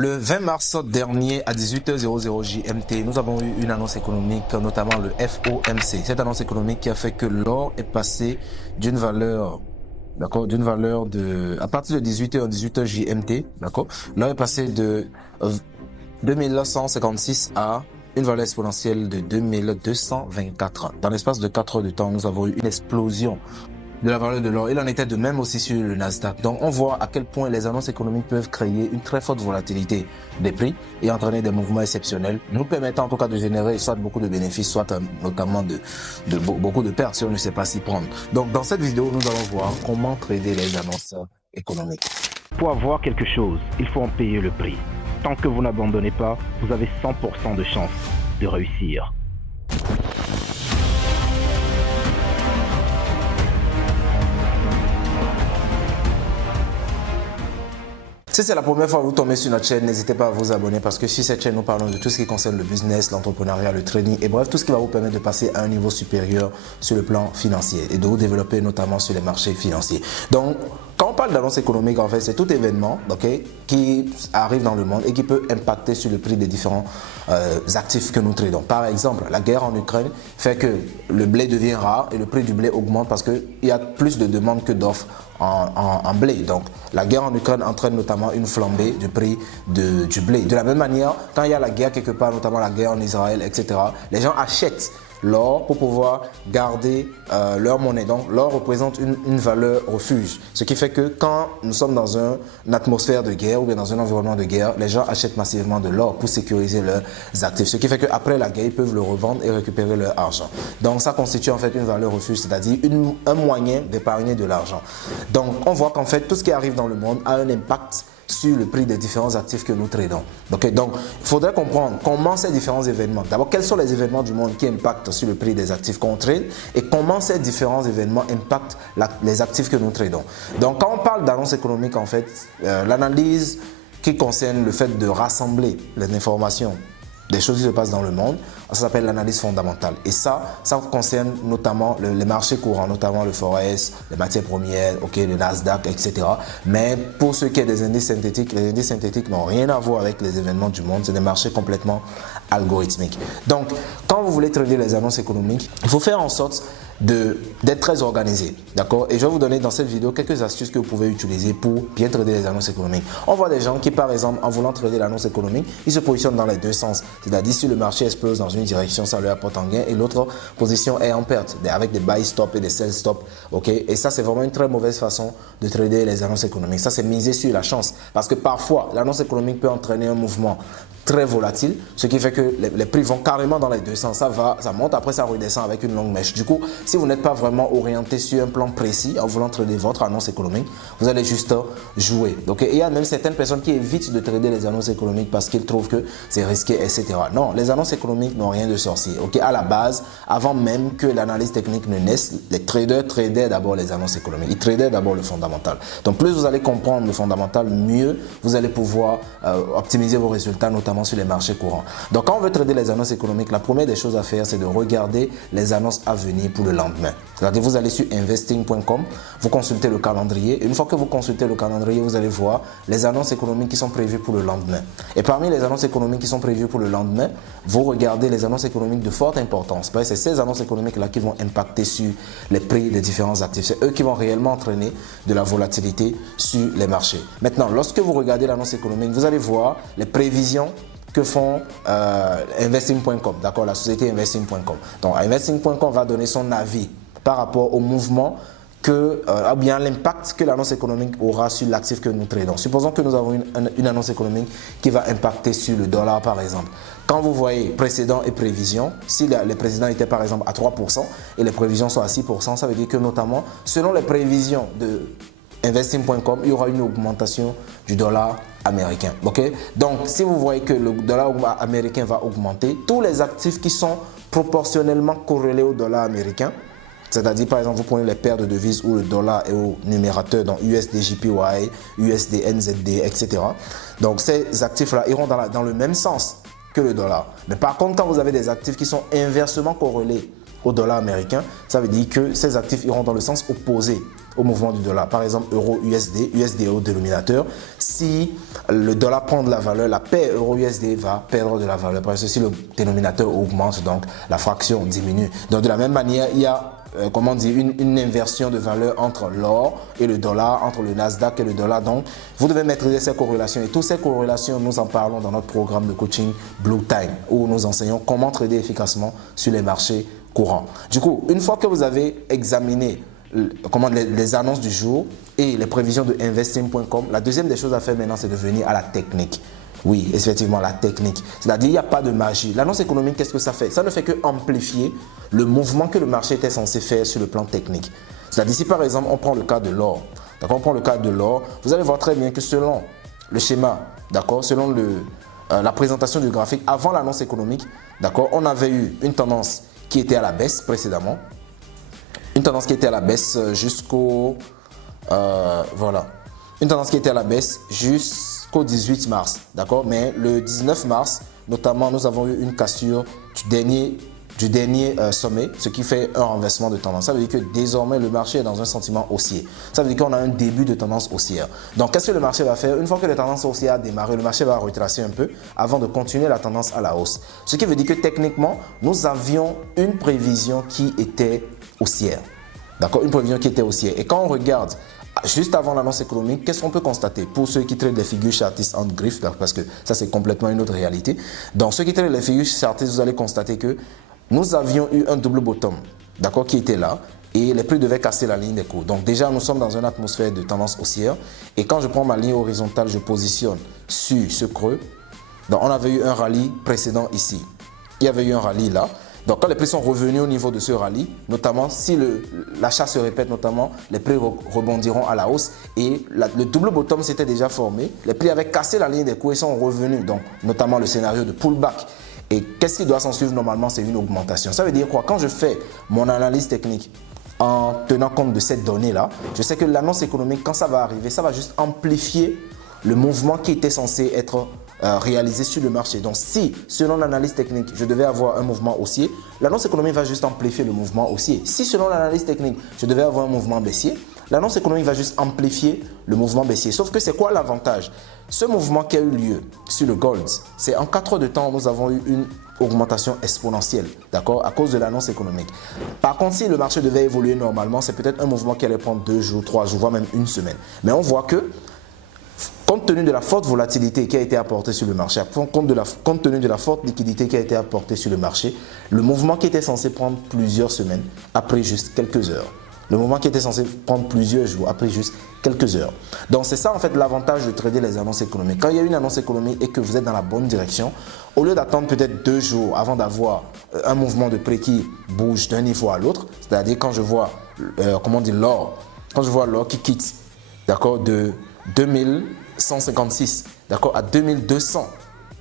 Le 20 mars dernier à 18h00 GMT, nous avons eu une annonce économique, notamment le FOMC. Cette annonce économique qui a fait que l'or est passé d'une valeur, d'accord, à partir de 18h GMT, d'accord, l'or est passé de 2156 à une valeur exponentielle de 2224. Dans l'espace de 4 heures de temps, nous avons eu une explosion de la valeur de l'or. Il en était de même aussi sur le Nasdaq. Donc on voit à quel point les annonces économiques peuvent créer une très forte volatilité des prix et entraîner des mouvements exceptionnels, nous permettant en tout cas de générer soit beaucoup de bénéfices, soit notamment beaucoup de pertes si on ne sait pas s'y prendre. Donc dans cette vidéo, nous allons voir comment trader les annonces économiques. Pour avoir quelque chose, il faut en payer le prix. Tant que vous n'abandonnez pas, vous avez 100% de chance de réussir. Si c'est la première fois que vous tombez sur notre chaîne, n'hésitez pas à vous abonner parce que sur cette chaîne, nous parlons de tout ce qui concerne le business, l'entrepreneuriat, le trading et bref, tout ce qui va vous permettre de passer à un niveau supérieur sur le plan financier et de vous développer notamment sur les marchés financiers. Donc, quand on parle d'annonce économique, en fait, c'est tout événement qui arrive dans le monde et qui peut impacter sur le prix des différents actifs que nous tradons. Par exemple, la guerre en Ukraine fait que le blé devient rare et le prix du blé augmente parce qu'il y a plus de demandes que d'offres en blé. Donc, la guerre en Ukraine entraîne notamment une flambée du prix du blé. De la même manière, quand il y a la guerre quelque part, notamment la guerre en Israël, etc., les gens achètent l'or pour pouvoir garder leur monnaie. Donc l'or représente une valeur refuge. Ce qui fait que quand nous sommes dans une atmosphère de guerre ou bien dans un environnement de guerre, les gens achètent massivement de l'or pour sécuriser leurs actifs. Ce qui fait qu'après la guerre, ils peuvent le revendre et récupérer leur argent. Donc ça constitue en fait une valeur refuge, c'est-à-dire un moyen d'épargner de l'argent. Donc on voit qu'en fait tout ce qui arrive dans le monde a un impact sur le prix des différents actifs que nous tradons. Okay? Donc, il faudrait comprendre comment ces différents événements, d'abord, quels sont les événements du monde qui impactent sur le prix des actifs qu'on trade et comment ces différents événements impactent les actifs que nous tradons. Donc, quand on parle d'annonce économique, en fait, l'analyse qui concerne le fait de rassembler les informations des choses qui se passent dans le monde, ça s'appelle l'analyse fondamentale. Et ça concerne notamment les marchés courants, notamment le Forex, les matières premières, le Nasdaq, etc. Mais pour ce qui est des indices synthétiques, les indices synthétiques n'ont rien à voir avec les événements du monde. C'est des marchés complètement algorithmiques. Donc, quand vous voulez trader les annonces économiques, il faut faire en sorte d'être très organisé, d'accord? Et je vais vous donner dans cette vidéo quelques astuces que vous pouvez utiliser pour bien trader les annonces économiques. On voit des gens qui, par exemple, en voulant trader l'annonce économique, ils se positionnent dans les deux sens. C'est-à-dire, si le marché explose dans une direction, ça leur apporte un gain et l'autre position est en perte, avec des buy stop et des sell stop, ok? Et ça, c'est vraiment une très mauvaise façon de trader les annonces économiques. Ça, c'est miser sur la chance parce que parfois, l'annonce économique peut entraîner un mouvement très volatile, ce qui fait que les prix vont carrément dans les deux sens. Ça monte, après ça redescend avec une longue mèche. Du coup, si vous n'êtes pas vraiment orienté sur un plan précis en voulant trader votre annonce économique, vous allez juste jouer. Donc, il y a même certaines personnes qui évitent de trader les annonces économiques parce qu'ils trouvent que c'est risqué, etc. Non, les annonces économiques n'ont rien de sorcier. À la base, avant même que l'analyse technique ne naisse, les traders tradaient d'abord les annonces économiques. Ils tradaient d'abord le fondamental. Donc, plus vous allez comprendre le fondamental, mieux vous allez pouvoir optimiser vos résultats, notamment sur les marchés courants. Donc, quand on veut trader les annonces économiques, la première des choses à faire, c'est de regarder les annonces à venir pour le lendemain. C'est-à-dire, vous allez sur investing.com, vous consultez le calendrier. Et une fois que vous consultez le calendrier, vous allez voir les annonces économiques qui sont prévues pour le lendemain. Et parmi les annonces économiques qui sont prévues pour le lendemain, vous regardez les annonces économiques de forte importance. C'est ces annonces économiques-là qui vont impacter sur les prix des différents actifs. C'est eux qui vont réellement entraîner de la volatilité sur les marchés. Maintenant, lorsque vous regardez l'annonce économique, vous allez voir les prévisions que font investing.com, d'accord, la société investing.com. Donc, investing.com va donner son avis par rapport au mouvement ou bien l'impact que l'annonce économique aura sur l'actif que nous tradons. Supposons que nous avons une annonce économique qui va impacter sur le dollar, par exemple. Quand vous voyez précédent et prévision, si les précédents étaient par exemple à 3% et les prévisions sont à 6%, ça veut dire que notamment, selon les prévisions de investing.com, il y aura une augmentation du dollar américain. Okay? Donc, si vous voyez que le dollar américain va augmenter, tous les actifs qui sont proportionnellement corrélés au dollar américain, c'est-à-dire, par exemple, vous prenez les paires de devises où le dollar est au numérateur, donc USD/JPY, USD/NZD, etc. Donc, ces actifs-là iront dans le même sens que le dollar. Mais par contre, quand vous avez des actifs qui sont inversement corrélés au dollar américain, ça veut dire que ces actifs iront dans le sens opposé au mouvement du dollar. Par exemple, euro-USD, USD au dénominateur. Si le dollar prend de la valeur, la paire euro-USD va perdre de la valeur. Parce que si le dénominateur augmente, donc la fraction diminue. Donc de la même manière, il y a comment dire, une inversion de valeur entre l'or et le dollar, entre le Nasdaq et le dollar. Donc, vous devez maîtriser ces corrélations. Et toutes ces corrélations, nous en parlons dans notre programme de coaching Blue Time, où nous enseignons comment trader efficacement sur les marchés courants. Du coup, une fois que vous avez examiné les annonces du jour et les prévisions de investing.com, la deuxième des choses à faire maintenant, c'est de venir à la technique. Oui, effectivement, la technique. C'est-à-dire, il n'y a pas de magie. L'annonce économique, qu'est-ce que ça fait? Ça ne fait que amplifier le mouvement que le marché était censé faire sur le plan technique. C'est-à-dire, si par exemple, on prend le cas de l'or, d'accord, on prend le cas de l'or, vous allez voir très bien que selon le schéma, d'accord, selon la présentation du graphique, avant l'annonce économique, d'accord, on avait eu une tendance qui était à la baisse précédemment, une tendance qui était à la baisse jusqu'au, voilà, une tendance qui était à la baisse jusqu'au 18 mars, d'accord? Mais le 19 mars, notamment, nous avons eu une cassure du dernier sommet, ce qui fait un renversement de tendance. Ça veut dire que désormais, le marché est dans un sentiment haussier. Ça veut dire qu'on a un début de tendance haussière. Donc, qu'est-ce que le marché va faire? Une fois que la tendance haussière a démarré, le marché va retracer un peu avant de continuer la tendance à la hausse. Ce qui veut dire que techniquement, nous avions une prévision qui était haussière. D'accord? Une prévision qui était haussière. Et quand on regarde juste avant l'annonce économique, qu'est-ce qu'on peut constater? Pour ceux qui traitent les figures chartistes en griffe, parce que ça c'est complètement une autre réalité. Donc ceux qui traitent les figures chartistes, vous allez constater que nous avions eu un double bottom, d'accord, qui était là, et les prix devaient casser la ligne des cours. Donc déjà nous sommes dans une atmosphère de tendance haussière, et quand je prends ma ligne horizontale, je positionne sur ce creux. Donc on avait eu un rallye précédent ici. Il y avait eu un rallye là. Donc quand les prix sont revenus au niveau de ce rallye, notamment si l'achat se répète, notamment les prix rebondiront à la hausse et le double bottom s'était déjà formé. Les prix avaient cassé la ligne des cours et sont revenus, donc notamment le scénario de pullback. Et qu'est-ce qui doit s'en suivre normalement? C'est une augmentation. Ça veut dire quoi? Quand je fais mon analyse technique en tenant compte de cette donnée-là, je sais que l'annonce économique, quand ça va arriver, ça va juste amplifier le mouvement qui était censé être réalisé sur le marché. Donc si, selon l'analyse technique, je devais avoir un mouvement haussier, l'annonce économique va juste amplifier le mouvement haussier. Si, selon l'analyse technique, je devais avoir un mouvement baissier, l'annonce économique va juste amplifier le mouvement baissier. Sauf que c'est quoi l'avantage? Ce mouvement qui a eu lieu sur le gold, c'est en 4 heures de temps, nous avons eu une augmentation exponentielle, d'accord, à cause de l'annonce économique. Par contre, si le marché devait évoluer normalement, c'est peut-être un mouvement qui allait prendre 2 jours, 3 jours, voire même une semaine. Mais on voit que compte tenu de la forte volatilité qui a été apportée sur le marché, compte tenu de la forte liquidité qui a été apportée sur le marché, le mouvement qui était censé prendre plusieurs semaines a pris juste quelques heures. Le mouvement qui était censé prendre plusieurs jours a pris juste quelques heures. Donc c'est ça en fait l'avantage de trader les annonces économiques. Quand il y a une annonce économique et que vous êtes dans la bonne direction, au lieu d'attendre peut-être 2 jours avant d'avoir un mouvement de prix qui bouge d'un niveau à l'autre, c'est-à-dire quand je vois l'or, quand je vois l'or qui quitte, d'accord, de 2156, d'accord, à 2200,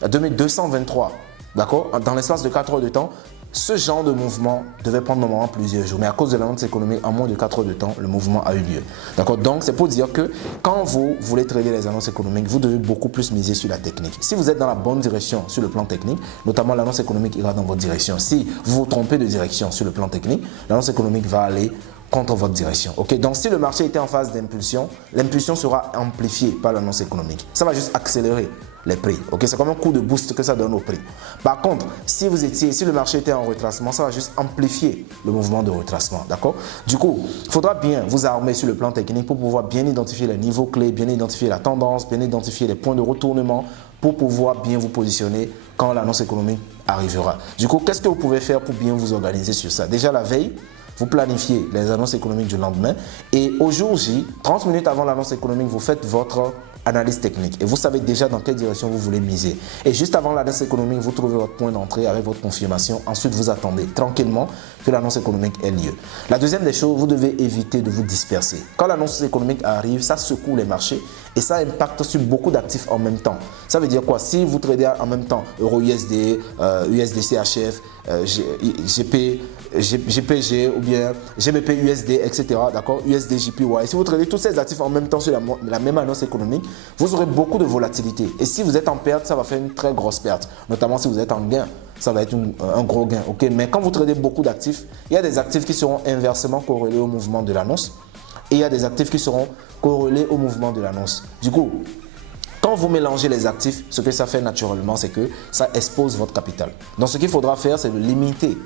à 2223, d'accord, dans l'espace de 4 heures de temps, ce genre de mouvement devait prendre normalement plusieurs jours. Mais à cause de l'annonce économique, en moins de 4 heures de temps, le mouvement a eu lieu. D'accord. Donc, c'est pour dire que quand vous voulez trader les annonces économiques, vous devez beaucoup plus miser sur la technique. Si vous êtes dans la bonne direction sur le plan technique, notamment l'annonce économique ira dans votre direction. Si vous vous trompez de direction sur le plan technique, l'annonce économique va aller contre votre direction. Ok, donc si le marché était en phase d'impulsion, l'impulsion sera amplifiée par l'annonce économique. Ça va juste accélérer les prix. Ok, c'est comme un coup de boost que ça donne au prix. Par contre, si le marché était en retracement, ça va juste amplifier le mouvement de retracement. D'accord? Du coup, il faudra bien vous armer sur le plan technique pour pouvoir bien identifier les niveaux clés, bien identifier la tendance, bien identifier les points de retournement pour pouvoir bien vous positionner quand l'annonce économique arrivera. Du coup, qu'est-ce que vous pouvez faire pour bien vous organiser sur ça? Déjà la veille, vous planifiez les annonces économiques du lendemain et au jour J, 30 minutes avant l'annonce économique, vous faites votre analyse technique et vous savez déjà dans quelle direction vous voulez miser. Et juste avant l'annonce économique, vous trouvez votre point d'entrée avec votre confirmation. Ensuite, vous attendez tranquillement que l'annonce économique ait lieu. La deuxième des choses, vous devez éviter de vous disperser. Quand l'annonce économique arrive, ça secoue les marchés et ça impacte sur beaucoup d'actifs en même temps. Ça veut dire quoi? Si vous tradez en même temps Euro-USD, USD-CHF, GPG ou bien GBP-USD, etc. D'accord? USD-JPY. Si vous tradez tous ces actifs en même temps sur la même annonce économique, vous aurez beaucoup de volatilité. Et si vous êtes en perte, ça va faire une très grosse perte. Notamment si vous êtes en gain, ça va être un gros gain. Okay? Mais quand vous tradez beaucoup d'actifs, il y a des actifs qui seront inversement corrélés au mouvement de l'annonce. et il y a des actifs qui seront corrélés au mouvement de l'annonce. Du coup, quand vous mélangez les actifs, ce que ça fait naturellement, c'est que ça expose votre capital. Donc, ce qu'il faudra faire, c'est de limiter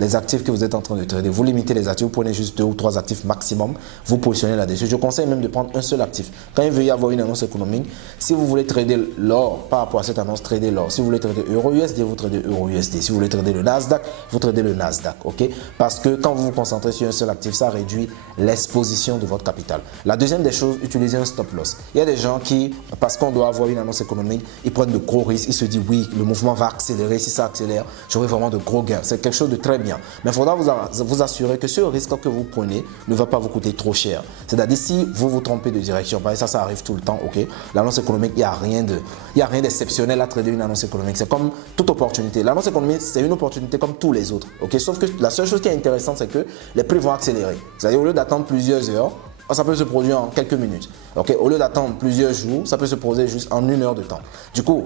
les actifs que vous êtes en train de trader. Vous limitez les actifs, vous prenez juste 2 ou 3 actifs maximum, vous positionnez là-dessus. Je conseille même de prendre un seul actif. Quand il veut y avoir une annonce économique, si vous voulez trader l'or par rapport à cette annonce, tradez l'or. Si vous voulez trader euro-USD, vous tradez euro-USD. Si vous voulez trader le Nasdaq, vous tradez le Nasdaq. Ok? Parce que quand vous vous concentrez sur un seul actif, ça réduit l'exposition de votre capital. La deuxième des choses, utilisez un stop loss. Il y a des gens qui, parce qu'on doit avoir une annonce économique, ils prennent de gros risques. Ils se disent oui, le mouvement va accélérer. Si ça accélère, j'aurai vraiment de gros gains. C'est quelque chose de très bien. Mais il faudra vous assurer que ce risque que vous prenez ne va pas vous coûter trop cher. C'est-à-dire si vous vous trompez de direction, par exemple, ça arrive tout le temps, ok? L'annonce économique, il n'y a rien d'exceptionnel à trader une annonce économique. C'est comme toute opportunité. L'annonce économique, c'est une opportunité comme tous les autres, ok? Sauf que la seule chose qui est intéressante, c'est que les prix vont accélérer. C'est-à-dire au lieu d'attendre plusieurs heures, ça peut se produire en quelques minutes. Ok? Au lieu d'attendre plusieurs jours, ça peut se produire juste en 1 heure de temps. Du coup,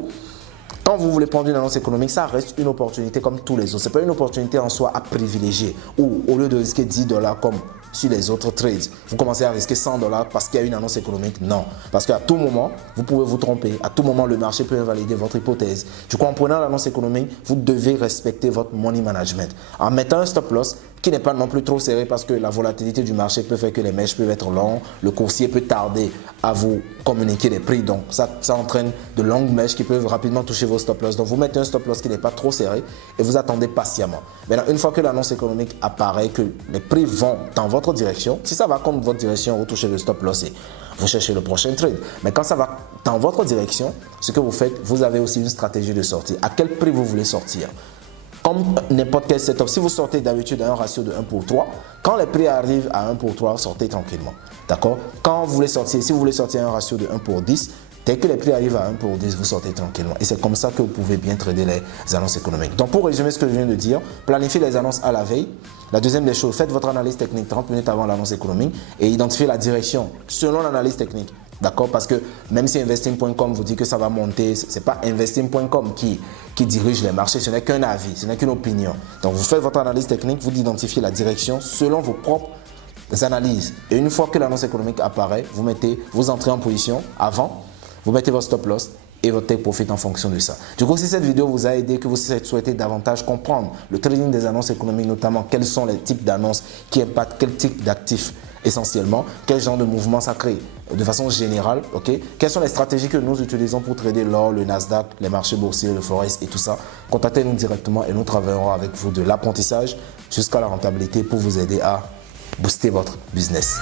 quand vous voulez prendre une annonce économique, ça reste une opportunité comme tous les autres. Ce n'est pas une opportunité en soi à privilégier. Ou au lieu de risquer 10 $ comme sur les autres trades, vous commencez à risquer 100 $ parce qu'il y a une annonce économique. Non. Parce qu'à tout moment, vous pouvez vous tromper. À tout moment, le marché peut invalider votre hypothèse. Du coup, en prenant l'annonce économique, vous devez respecter votre money management. En mettant un stop loss qui n'est pas non plus trop serré parce que la volatilité du marché peut faire que les mèches peuvent être longues. Le coursier peut tarder à vous communiquer les prix. Donc, ça entraîne de longues mèches qui peuvent rapidement toucher vos stop loss. Donc, vous mettez un stop loss qui n'est pas trop serré et vous attendez patiemment. Maintenant, une fois que l'annonce économique apparaît, que les prix vont dans votre direction, si ça va contre votre direction, vous touchez le stop loss et vous cherchez le prochain trade. Mais quand ça va dans votre direction, ce que vous faites, vous avez aussi une stratégie de sortie. À quel prix vous voulez sortir? Comme n'importe quel setup, si vous sortez d'habitude à un ratio de 1 pour 3, quand les prix arrivent à 1 pour 3, sortez tranquillement. D'accord? Quand vous voulez sortir, si vous voulez sortir à un ratio de 1 pour 10, dès que les prix arrivent à 1 pour 10, vous sortez tranquillement. Et c'est comme ça que vous pouvez bien trader les annonces économiques. Donc pour résumer ce que je viens de dire, planifiez les annonces à la veille. La deuxième des choses, faites votre analyse technique 30 minutes avant l'annonce économique et identifiez la direction selon l'analyse technique. D'accord? Parce que même si investing.com vous dit que ça va monter, ce n'est pas investing.com qui dirige les marchés, ce n'est qu'un avis, ce n'est qu'une opinion. Donc vous faites votre analyse technique, vous identifiez la direction selon vos propres analyses. Et une fois que l'annonce économique apparaît, vous entrez en position avant, vous mettez votre stop loss et votre take profit en fonction de ça. Du coup, si cette vidéo vous a aidé, que vous souhaitez davantage comprendre le trading des annonces économiques, notamment quels sont les types d'annonces qui impactent quel type d'actifs essentiellement, quel genre de mouvement ça crée de façon générale, ok? Quelles sont les stratégies que nous utilisons pour trader l'or, le Nasdaq, les marchés boursiers, le Forex et tout ça? Contactez-nous directement et nous travaillerons avec vous de l'apprentissage jusqu'à la rentabilité pour vous aider à booster votre business.